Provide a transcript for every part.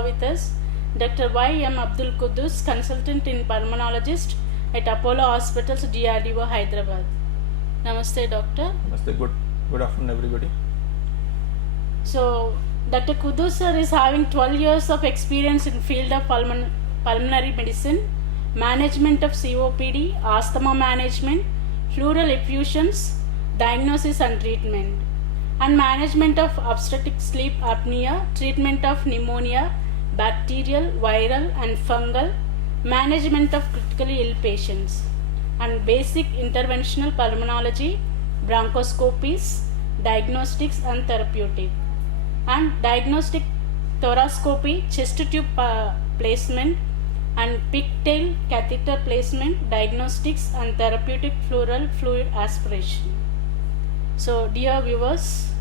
have with us Dr. Y.M.Abdul Quddus, consultant in Pulmonologist at Apollo Hospitals, DRDO, Hyderabad. Namaste, Doctor. Namaste. Good afternoon, everybody. So, Dr. Quddus sir is having 12 years of experience in field of pulmonary medicine, management of COPD, asthma management, pleural effusions, diagnosis and treatment, and management of obstetric sleep apnea, treatment of pneumonia, bacterial, viral and fungal, management of critically ill patients, and basic interventional pulmonology, bronchoscopies, diagnostics and therapeutic, and diagnostic thoracoscopy, chest tube placement, and pigtail catheter placement, diagnostics and therapeutic pleural fluid aspiration. So, dear viewers,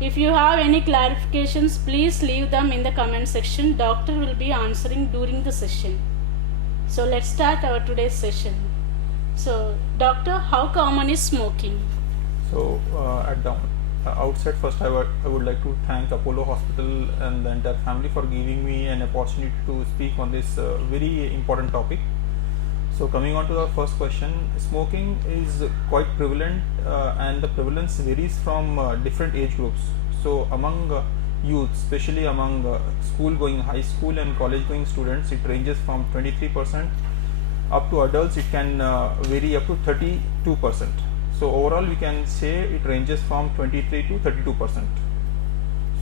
if you have any clarifications, please leave them in the comment section. Doctor will be answering during the session. So, let's start our today's session. So, doctor, how common is smoking? So, at the outset, first I would like to thank Apollo Hospital and the entire family for giving me an opportunity to speak on this very important topic. So, coming on to the first question, smoking is quite prevalent and the prevalence varies from different age groups. So, among youth, especially among school going, high school and college going students, it ranges from 23% up to adults. It can vary up to 32%. So, overall we can say it ranges from 23 to 32%.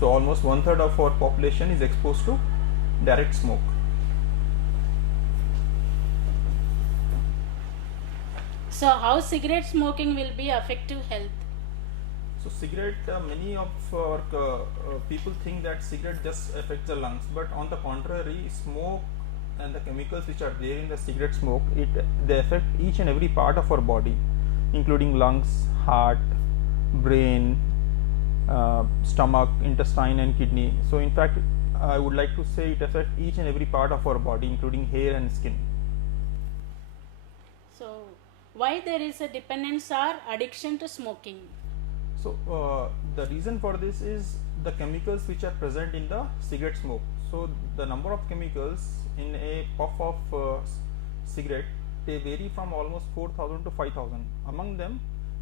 So, almost 1/3 of our population is exposed to direct smoke. So, how cigarette smoking will be affecting health? So, cigarette, many of our people think that cigarette just affects the lungs, but on the contrary, smoke and the chemicals which are there in the cigarette smoke, they affect each and every part of our body, including lungs, heart, brain, stomach, intestine and kidney. So, in fact, I would like to say it affects each and every part of our body, including hair and skin. So, why there is a dependence or addiction to smoking? So, the reason for this is the chemicals which are present in the cigarette smoke. So, the number of chemicals in a puff of cigarette, they vary from almost 4,000 to 5,000. Among them,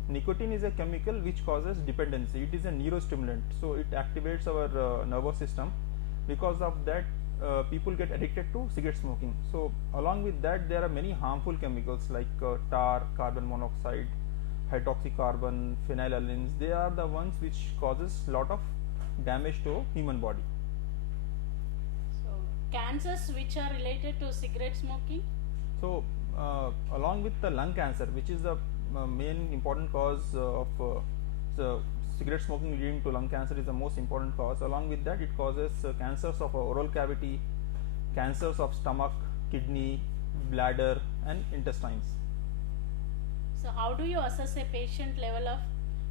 nicotine is a chemical which causes dependency. It is a neurostimulant, so it activates our nervous system. Because of that, people get addicted to cigarette smoking. So, along with that, there are many harmful chemicals like tar, carbon monoxide, hydroxycarbon, phenylalines. They are the ones which causes lot of damage to human body. So, cancers which are related to cigarette smoking? So, along with the lung cancer, which is the main important cause of the cigarette smoking leading to lung cancer, is the most important cause. Along with that, it causes cancers of oral cavity, cancers of stomach, kidney, bladder and intestines. So, how do you assess a patient level of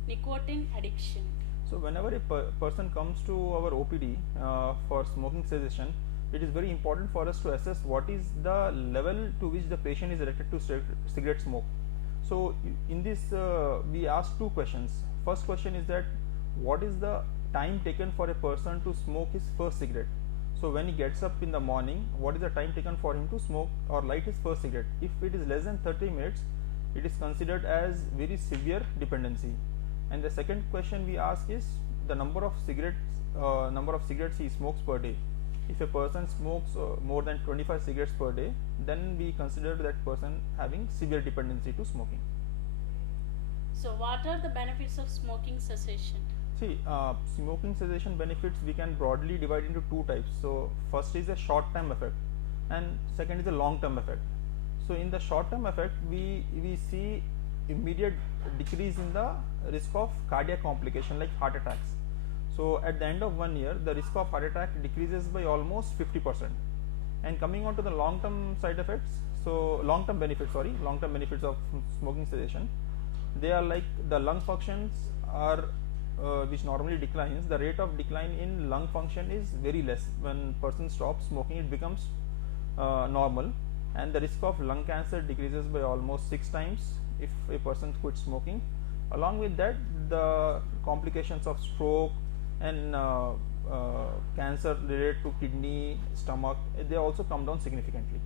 nicotine addiction? So, whenever a person comes to our OPD for smoking cessation, it is very important for us to assess what is the level to which the patient is addicted to cigarette smoke. So, in this we ask two questions. First question is that what is the time taken for a person to smoke his first cigarette. So, when he gets up in the morning, what is the time taken for him to smoke or light his first cigarette? If it is less than 30 minutes, it is considered as very severe dependency. And the second question we ask is the number of cigarettes he smokes per day. If a person smokes more than 25 cigarettes per day, then we consider that person having severe dependency to smoking. So, what are the benefits of smoking cessation? See, smoking cessation benefits we can broadly divide into two types. So, first is a short term effect and second is a long term effect. So, in the short term effect, we see immediate decrease in the risk of cardiac complication like heart attacks. So, at the end of 1 year, the risk of heart attack decreases by almost 50%. And coming on to the long term side effects, so long term benefits of smoking cessation, they are like the lung functions are which normally declines. The rate of decline in lung function is very less. When person stops smoking, it becomes normal, and the risk of lung cancer decreases by almost 6 times if a person quits smoking. Along with that, the complications of stroke and cancer related to kidney, stomach, they also come down significantly.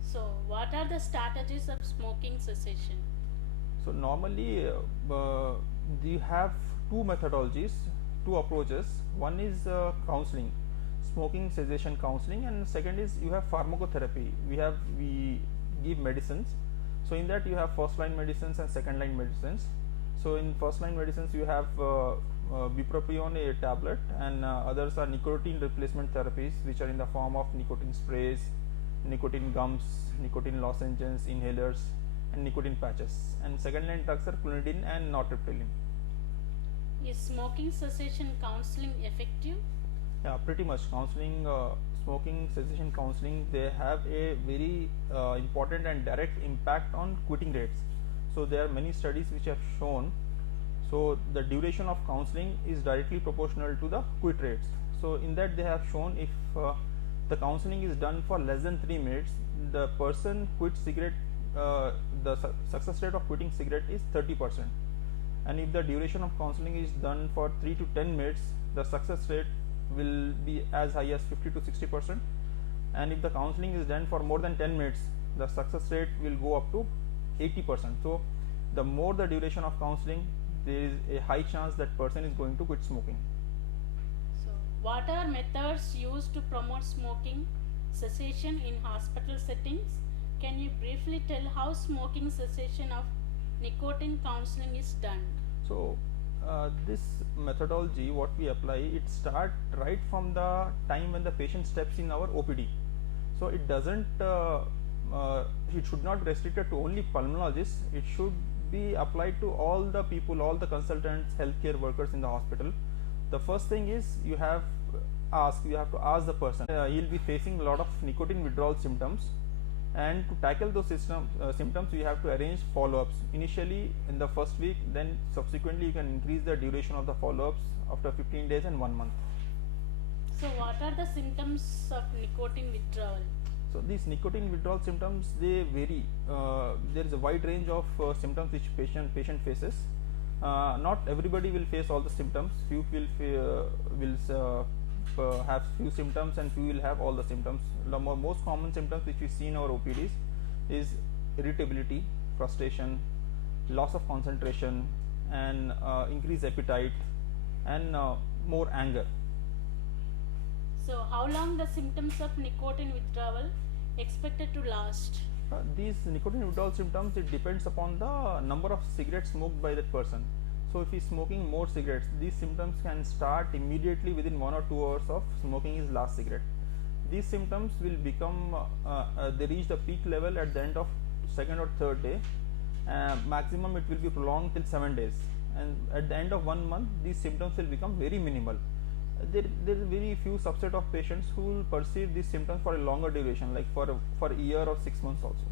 So, what are the strategies of smoking cessation? So normally you have two methodologies, two approaches. One is counseling, smoking cessation counseling, and second is you have pharmacotherapy. We give medicines. So in that you have first line medicines and second line medicines. So in first line medicines you have bupropion, a tablet, and others are nicotine replacement therapies, which are in the form of nicotine sprays, nicotine gums, nicotine lozenges, inhalers, and nicotine patches. And second line drugs are clonidine and nortriptyline. Is smoking cessation counseling effective? Yeah, pretty much. Counseling, smoking cessation counseling, they have a very important and direct impact on quitting rates. So there are many studies which have shown. So the duration of counseling is directly proportional to the quit rates. So in that they have shown if the counseling is done for less than 3 minutes, the person quits cigarette. The success rate of quitting cigarette is 30%, and if the duration of counseling is done for 3 to 10 minutes, the success rate will be as high as 50 to 60%, and if the counseling is done for more than 10 minutes, the success rate will go up to 80%. So the more the duration of counseling, there is a high chance that person is going to quit smoking. So, what are methods used to promote smoking cessation in hospital settings? Can you briefly tell how smoking cessation of nicotine counseling is done? So this methodology, what we apply, it start right from the time when the patient steps in our OPD. So it doesn't, it should not restricted to only pulmonologists. It should be applied to all the people, all the consultants, healthcare workers in the hospital. The first thing is you have to ask the person. He'll be facing a lot of nicotine withdrawal symptoms. And to tackle those symptoms, we have to arrange follow-ups initially in the first week, then subsequently you can increase the duration of the follow-ups after 15 days and 1 month. So, what are the symptoms of nicotine withdrawal? So these nicotine withdrawal symptoms, they vary. There is a wide range of symptoms which patient faces. Not everybody will face all the symptoms. Few will have few symptoms and few will have all the symptoms. The most common symptoms which we see in our OPDs is irritability, frustration, loss of concentration, and increased appetite, and more anger. So, how long the symptoms of nicotine withdrawal expected to last? These nicotine withdrawal symptoms, it depends upon the number of cigarettes smoked by that person. So if he is smoking more cigarettes, these symptoms can start immediately within 1 or 2 hours of smoking his last cigarette. These symptoms will become, they reach the peak level at the end of second or third day. Maximum it will be prolonged till 7 days, and at the end of 1 month these symptoms will become very minimal. There is very few subset of patients who will perceive these symptoms for a longer duration, like for a year or 6 months also.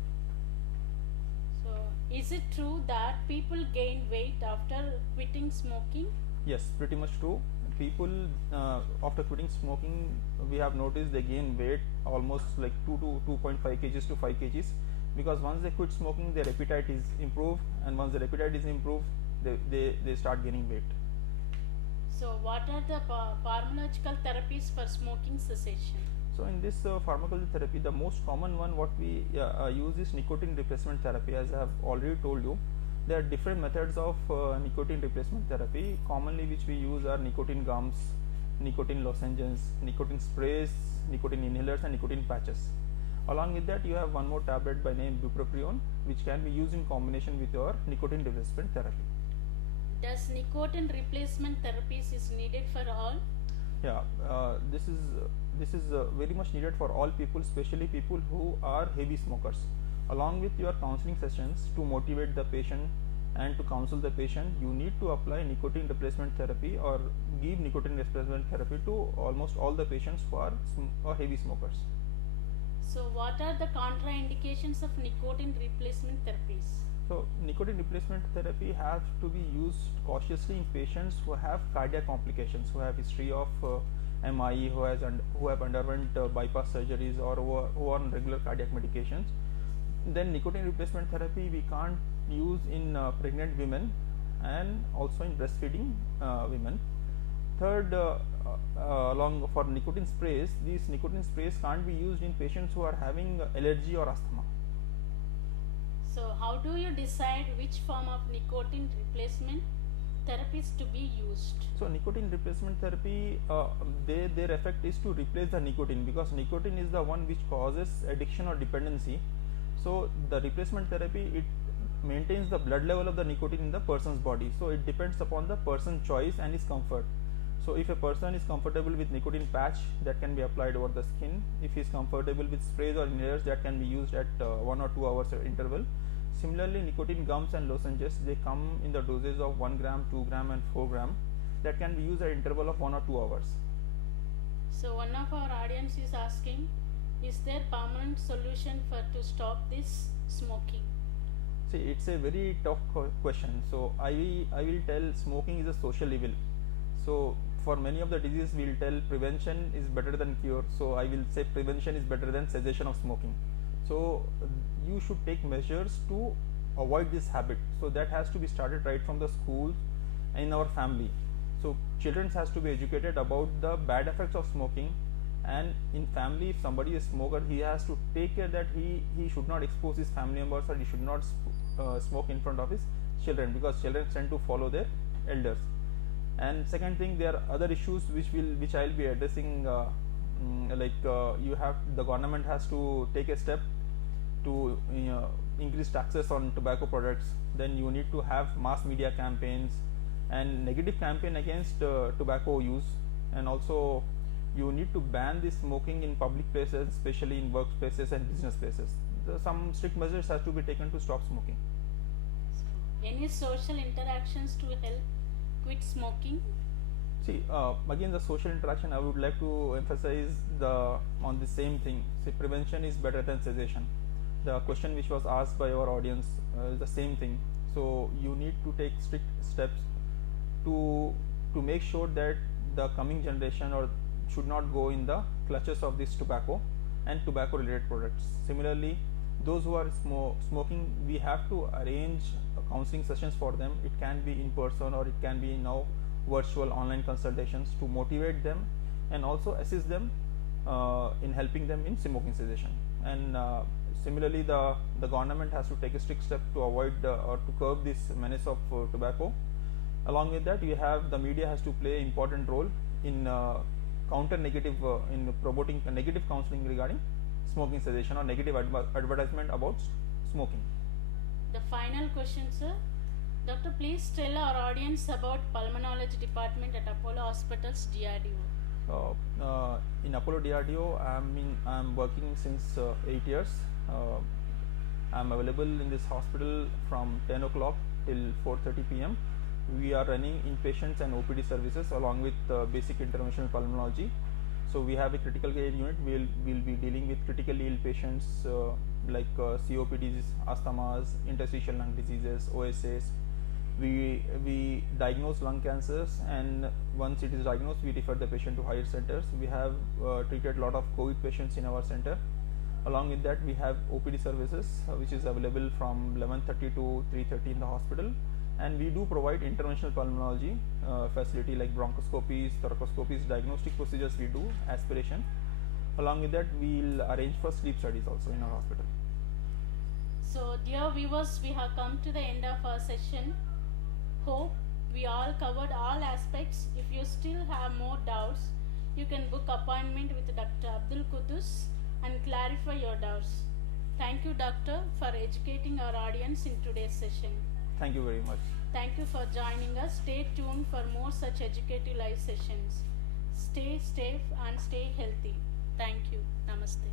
So, is it true that people gain weight after quitting smoking? Yes, pretty much true. People after quitting smoking, we have noticed they gain weight almost like 2 to 2.5 kgs to 5 kgs, because once they quit smoking, their appetite is improved, and once their appetite is improved, they start gaining weight. So, what are the pharmacological therapies for smoking cessation? So in this pharmacology therapy, the most common one what we use is nicotine replacement therapy. As I have already told you, there are different methods of nicotine replacement therapy. Commonly which we use are nicotine gums, nicotine lozenges, nicotine sprays, nicotine inhalers, and nicotine patches. Along with that, you have one more tablet by name bupropion, which can be used in combination with your nicotine replacement therapy. Does nicotine replacement therapies is needed for all? Yeah, this is very much needed for all people, especially people who are heavy smokers. Along with your counseling sessions to motivate the patient and to counsel the patient, you need to apply nicotine replacement therapy or give nicotine replacement therapy to almost all the patients who are heavy smokers. So, what are the contraindications of nicotine replacement therapies? So nicotine replacement therapy has to be used cautiously in patients who have cardiac complications, who have history of MI, who have underwent bypass surgeries, or who are on regular cardiac medications. Then nicotine replacement therapy we can't use in pregnant women and also in breastfeeding women. Third, along for nicotine sprays, these nicotine sprays can't be used in patients who are having allergy or asthma. So how do you decide which form of nicotine replacement therapies to be used? So nicotine replacement therapy, their effect is to replace the nicotine, because nicotine is the one which causes addiction or dependency. So the replacement therapy, it maintains the blood level of the nicotine in the person's body. So it depends upon the person's choice and his comfort. So if a person is comfortable with nicotine patch, that can be applied over the skin. If he is comfortable with sprays or inhalers, that can be used at 1 or 2 hours interval. Similarly, nicotine gums and lozenges, they come in the doses of 1 gram, 2 gram and 4 gram, that can be used at interval of 1 or 2 hours. So one of our audience is asking, is there permanent solution for to stop this smoking? See, it's a very tough question. So I will tell smoking is a social evil. So for many of the diseases, we will tell prevention is better than cure. So I will say prevention is better than cessation of smoking. So you should take measures to avoid this habit. So that has to be started right from the schools and in our family. So children has to be educated about the bad effects of smoking, and in family, if somebody is a smoker, he has to take care that he should not expose his family members, or he should not smoke in front of his children, because children tend to follow their elders. And second thing, there are other issues which I will be addressing, the government has to take a step to increase taxes on tobacco products. Then you need to have mass media campaigns and negative campaign against tobacco use, and also you need to ban the smoking in public places, especially in workplaces and business places. Some strict measures have to be taken to stop smoking. So, any social interactions to help quit smoking? See, again, the social interaction, I would like to emphasize on the same thing. See, prevention is better than cessation. The question which was asked by our audience is the same thing. So you need to take strict steps to make sure that the coming generation should not go in the clutches of this tobacco and tobacco related products. Similarly, those who are smoking, we have to arrange counseling sessions for them. It can be in person, or it can be now virtual online consultations, to motivate them and also assist them in helping them in smoking cessation. And similarly, the government has to take a strict step to avoid or to curb this menace of tobacco. Along with that, the media has to play an important role in in promoting negative counseling regarding smoking cessation, or negative advertisement about smoking. The final question, sir. Doctor, please tell our audience about Pulmonology Department at Apollo Hospitals, DRDO. In Apollo DRDO, I'm working since 8 years. I'm available in this hospital from 10 o'clock till 4:30 p.m. We are running inpatients and OPD services along with basic interventional pulmonology. So we have a critical care unit. We'll be dealing with critically ill patients like COPDs, asthmas, interstitial lung diseases, OSAs. We diagnose lung cancers, and once it is diagnosed, we refer the patient to higher centers. We have treated a lot of COVID patients in our center. Along with that, we have OPD services which is available from 11:30 to 3:30 in the hospital, and we do provide interventional pulmonology facility like bronchoscopies, thoracoscopies, diagnostic procedures we do, aspiration. Along with that, we'll arrange for sleep studies also in our hospital. So dear viewers, we have come to the end of our session. Hope we all covered all aspects. If you still have more doubts, you can book appointment with Dr. Abdul Quddus and clarify your doubts. Thank you, Doctor, for educating our audience in today's session. Thank you very much. Thank you for joining us. Stay tuned for more such educative live sessions. Stay safe and stay healthy. Thank you. Namaste.